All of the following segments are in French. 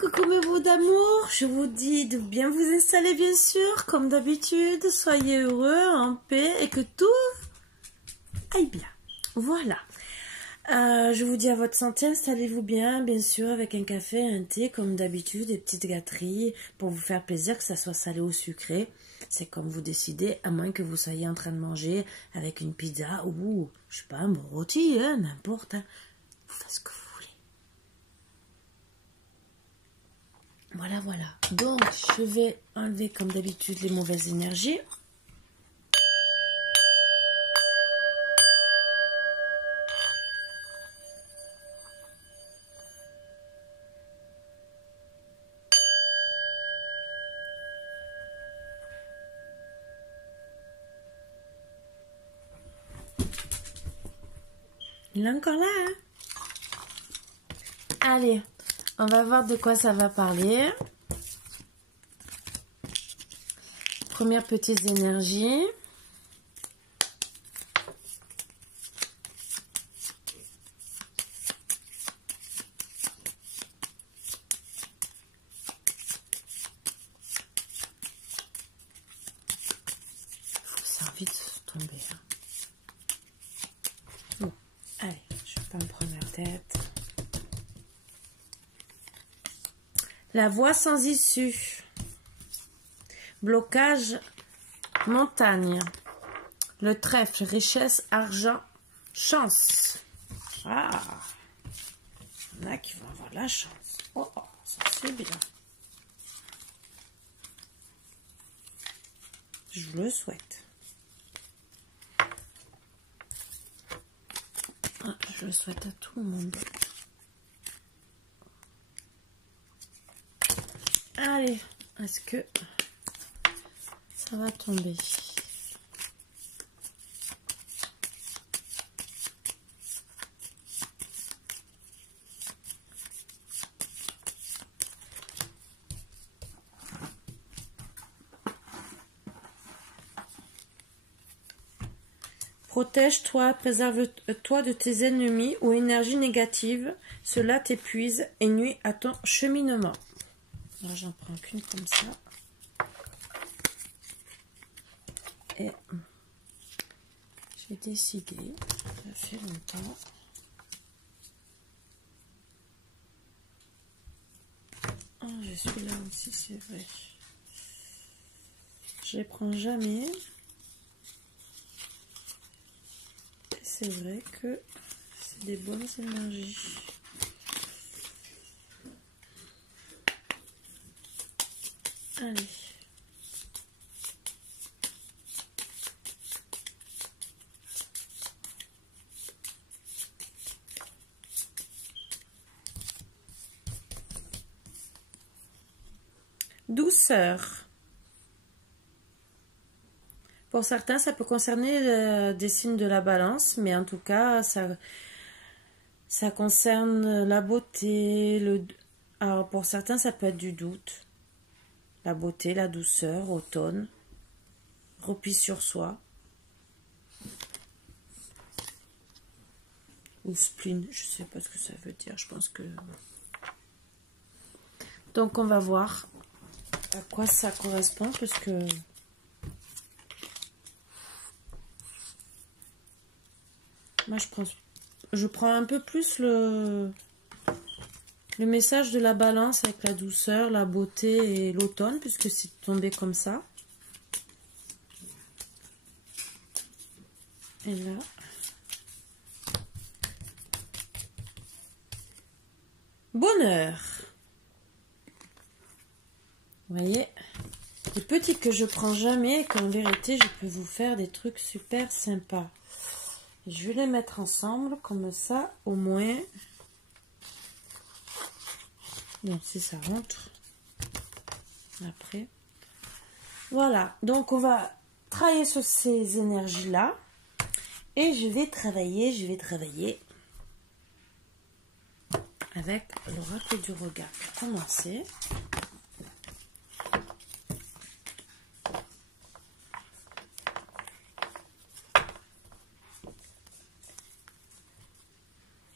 Coucou mes beaux d'amour, je vous dis de bien vous installer bien sûr, comme d'habitude, soyez heureux, en paix et que tout aille bien. Voilà, je vous dis à votre santé, installez-vous bien sûr, avec un café, un thé, comme d'habitude, des petites gâteries pour vous faire plaisir, que ça soit salé ou sucré. C'est comme vous décidez, à moins que vous soyez en train de manger avec une pizza ou, je sais pas, un bon rôti, hein, n'importe, hein. Vous faites ce que vous voulez. Voilà. Donc, je vais enlever comme d'habitude les mauvaises énergies. Il est encore là, hein? Allez, on va voir de quoi ça va parler. Première petite énergie. Ça a envie de tomber. Hein. Bon, allez, je vais pas me prendre la tête. La voie sans issue. Blocage, montagne. Le trèfle, richesse, argent, chance. Ah, il y en a qui vont avoir la chance. Oh, ça c'est bien. Je vous le souhaite. Je le souhaite à tout le monde. Allez, est-ce que ça va tomber? Protège-toi, préserve-toi de tes ennemis ou énergies négatives. Cela t'épuise et nuit à ton cheminement. Là, j'en prends qu'une comme ça. Et j'ai décidé, ça fait longtemps. Oh, je suis là aussi, c'est vrai. Je les prends jamais. C'est vrai que c'est des bonnes énergies. Allez. Douceur. Pour certains, ça peut concerner des signes de la balance, mais en tout cas, ça concerne la beauté. Alors, pour certains, ça peut être du doute. La beauté, la douceur, automne, repli sur soi. Ou spleen, je ne sais pas ce que ça veut dire, je pense que... Donc, on va voir à quoi ça correspond, parce que... Moi, je prends un peu plus le message de la balance avec la douceur, la beauté et l'automne, puisque c'est tombé comme ça. Et là. Bonheur. Vous voyez, des petits que je prends jamais et qu'en vérité, je peux vous faire des trucs super sympas. Je vais les mettre ensemble, comme ça, au moins. Bon, si ça rentre. Après. Voilà. Donc, on va travailler sur ces énergies-là. Et je vais travailler avec l'oracle du regard. Pour commencer.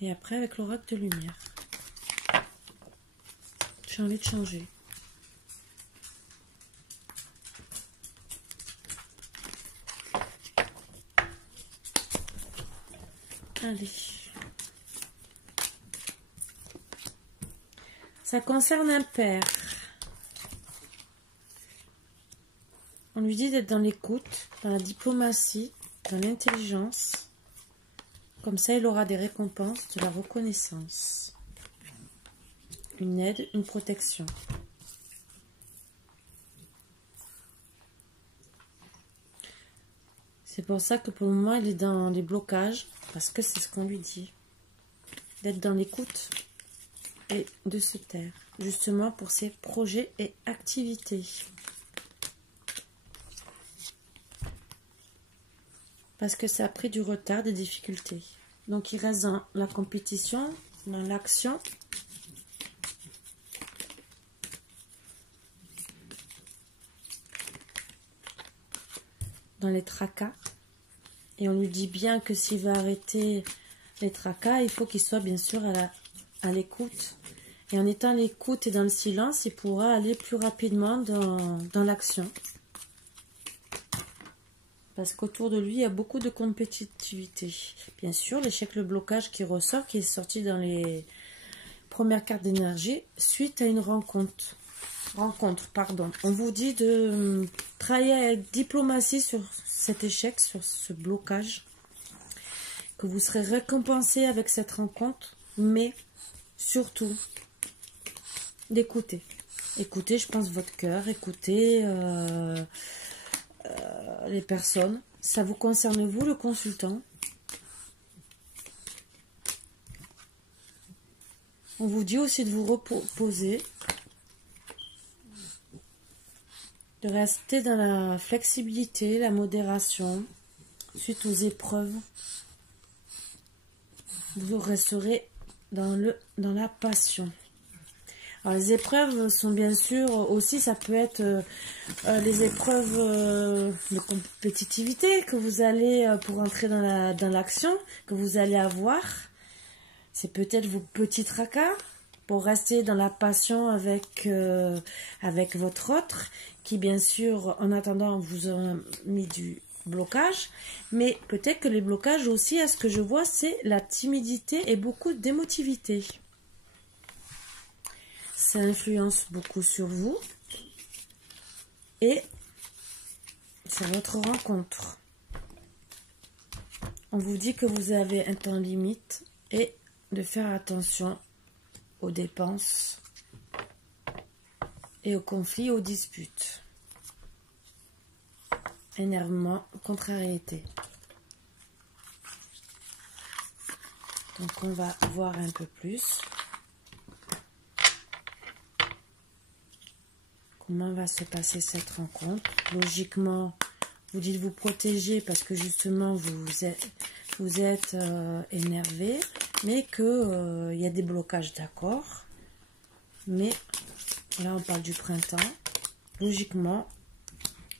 Et après avec l'oracle de lumière. j'ai envie de changer. Allez. Ça concerne un père. On lui dit d'être dans l'écoute, dans la diplomatie, dans l'intelligence. Comme ça, il aura des récompenses, de la reconnaissance. Une aide, une protection. C'est pour ça que pour le moment, il est dans les blocages, parce que c'est ce qu'on lui dit. D'être dans l'écoute et de se taire, justement pour ses projets et activités. Parce que ça a pris du retard, des difficultés. Donc il reste dans la compétition, dans l'action. Dans les tracas. Et on lui dit bien que s'il va arrêter les tracas, il faut qu'il soit bien sûr à l'écoute. Et en étant à l'écoute et dans le silence, il pourra aller plus rapidement dans l'action. Parce qu'autour de lui, il y a beaucoup de compétitivité. Bien sûr, l'échec, le blocage qui ressort, qui est sorti dans les premières cartes d'énergie, suite à une rencontre. On vous dit de travailler avec diplomatie sur cet échec, sur ce blocage. Que vous serez récompensé avec cette rencontre, mais surtout, d'écouter. Écoutez, je pense, votre cœur, écoutez... les personnes, ça vous concerne vous, le consultant. On vous dit aussi de vous reposer, de rester dans la flexibilité, la modération, suite aux épreuves. Vous resterez dans la passion. Alors, les épreuves sont bien sûr aussi, ça peut être les épreuves de compétitivité que vous allez, pour entrer dans l'action, que vous allez avoir. C'est peut-être vos petits tracas pour rester dans la passion avec votre autre, qui bien sûr, en attendant, vous a mis du blocage. Mais peut-être que les blocages aussi, à ce que je vois, c'est la timidité et beaucoup d'émotivité. Ça influence beaucoup sur vous et sur votre rencontre. On vous dit que vous avez un temps limite et de faire attention aux dépenses et aux conflits, aux disputes. Énervement, contrariété. Donc on va voir un peu plus. Comment va se passer cette rencontre? Logiquement, vous dites vous protéger parce que justement vous êtes énervé, mais que y a des blocages, d'accord. Mais là, on parle du printemps. Logiquement,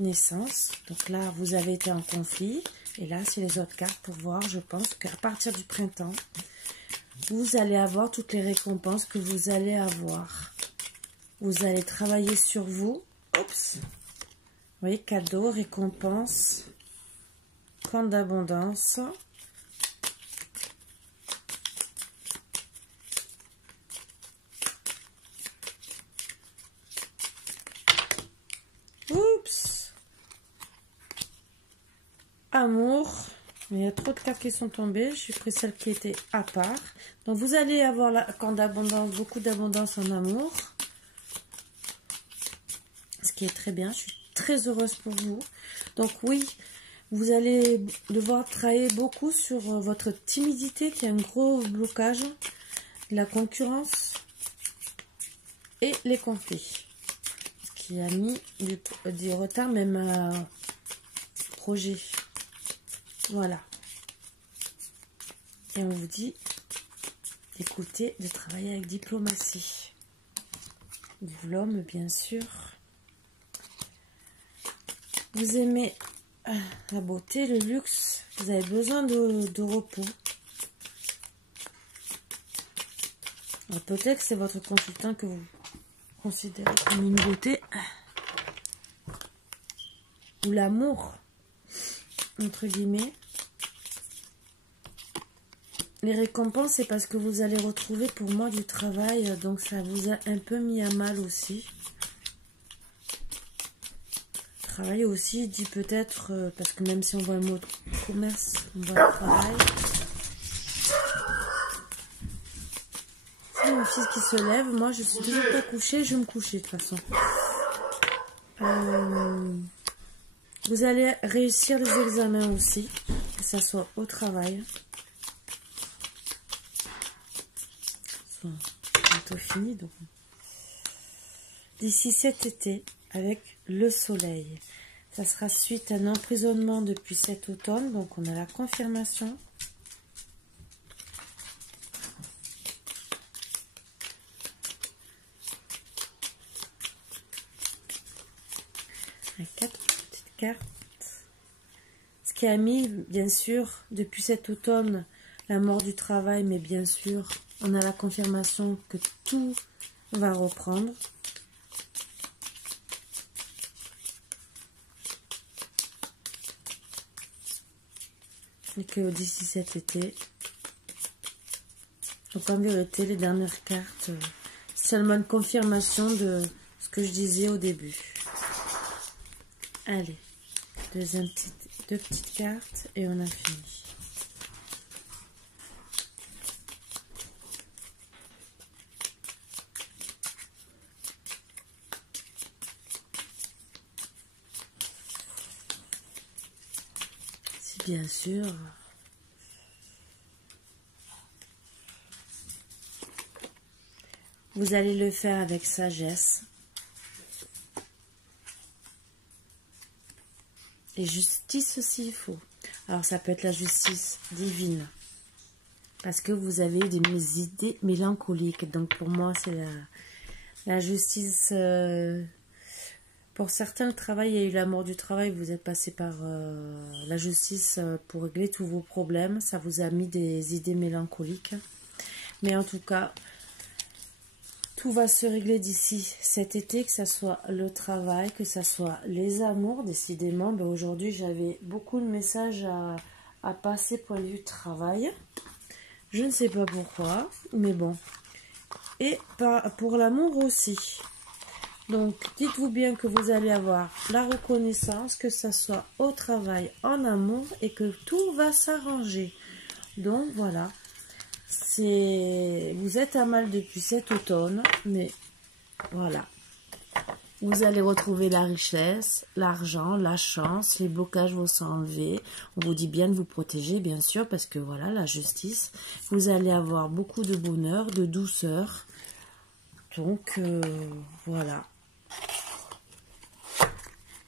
naissance. Donc là, vous avez été en conflit. Et là, c'est les autres cartes pour voir. Je pense qu'à partir du printemps, vous allez avoir toutes les récompenses que vous allez avoir. Vous allez travailler sur vous. Oups. Vous voyez, cadeau, récompense, compte d'abondance. Oups. Amour. Il y a trop de cartes qui sont tombées. J'ai pris celle qui était à part. Donc vous allez avoir la compte d'abondance, beaucoup d'abondance en amour. Ce qui est très bien, je suis très heureuse pour vous. Donc oui, vous allez devoir travailler beaucoup sur votre timidité, qui est un gros blocage, la concurrence et les conflits. Ce qui a mis du retard même à projet. Voilà. Et on vous dit d'écouter, de travailler avec diplomatie. L'homme, bien sûr. Vous aimez la beauté, le luxe, vous avez besoin de repos. Peut-être que c'est votre consultant que considérer comme une beauté. Ou l'amour, entre guillemets. Les récompenses, c'est parce que vous allez retrouver pour moi du travail, donc ça vous a un peu mis à mal aussi. Travail aussi dit peut-être, parce que même si on voit le mot commerce, on voit le travail. C'est mon fils qui se lève, moi je suis toujours pas couchée, je vais me coucher de toute façon. Vous allez réussir les examens aussi, que ça soit au travail. Soit bientôt fini donc. D'ici cet été, avec le soleil. Ça sera suite à un emprisonnement depuis cet automne, donc on a la confirmation. Avec 4 petites cartes. Ce qui a mis, bien sûr, depuis cet automne, la mort du travail, mais bien sûr, on a la confirmation que tout va reprendre. Et que d'ici cet été, donc en vérité, les dernières cartes, seulement une confirmation de ce que je disais au début. Allez, deux petites cartes et on a fini. Si bien sûr, vous allez le faire avec sagesse. Et justice aussi, il faut. Alors, ça peut être la justice divine. Parce que vous avez des idées mélancoliques. Donc, pour moi, c'est la justice. Pour certains, le travail, il y a eu la mort du travail. Vous êtes passé par la justice pour régler tous vos problèmes. Ça vous a mis des idées mélancoliques. Mais en tout cas, tout va se régler d'ici cet été, que ce soit le travail, que ce soit les amours, décidément. Ben aujourd'hui, j'avais beaucoup de messages à passer pour le travail. Je ne sais pas pourquoi, mais bon. Et pour l'amour aussi. Donc, dites-vous bien que vous allez avoir la reconnaissance, que ce soit au travail, en amour, et que tout va s'arranger. Donc, voilà. Vous êtes à mal depuis cet automne, mais voilà. Vous allez retrouver la richesse, l'argent, la chance, les blocages vont s'enlever. On vous dit bien de vous protéger, bien sûr, parce que voilà, la justice. Vous allez avoir beaucoup de bonheur, de douceur. Donc, voilà.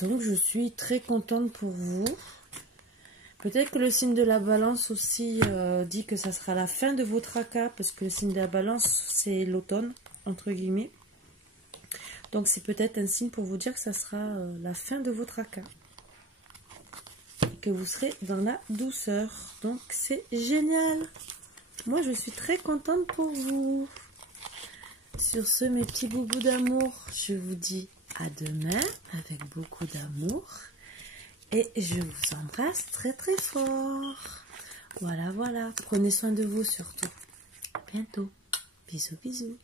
Donc, je suis très contente pour vous. Peut-être que le signe de la balance aussi dit que ça sera la fin de vos tracas, parce que le signe de la balance, c'est l'automne, entre guillemets. Donc, c'est peut-être un signe pour vous dire que ça sera la fin de vos tracas. Et que vous serez dans la douceur. Donc, c'est génial. Moi, je suis très contente pour vous. Sur ce, mes petits boubous d'amour, je vous dis à demain avec beaucoup d'amour. Et je vous embrasse très très fort. Voilà, voilà. Prenez soin de vous surtout. À bientôt. Bisous, bisous.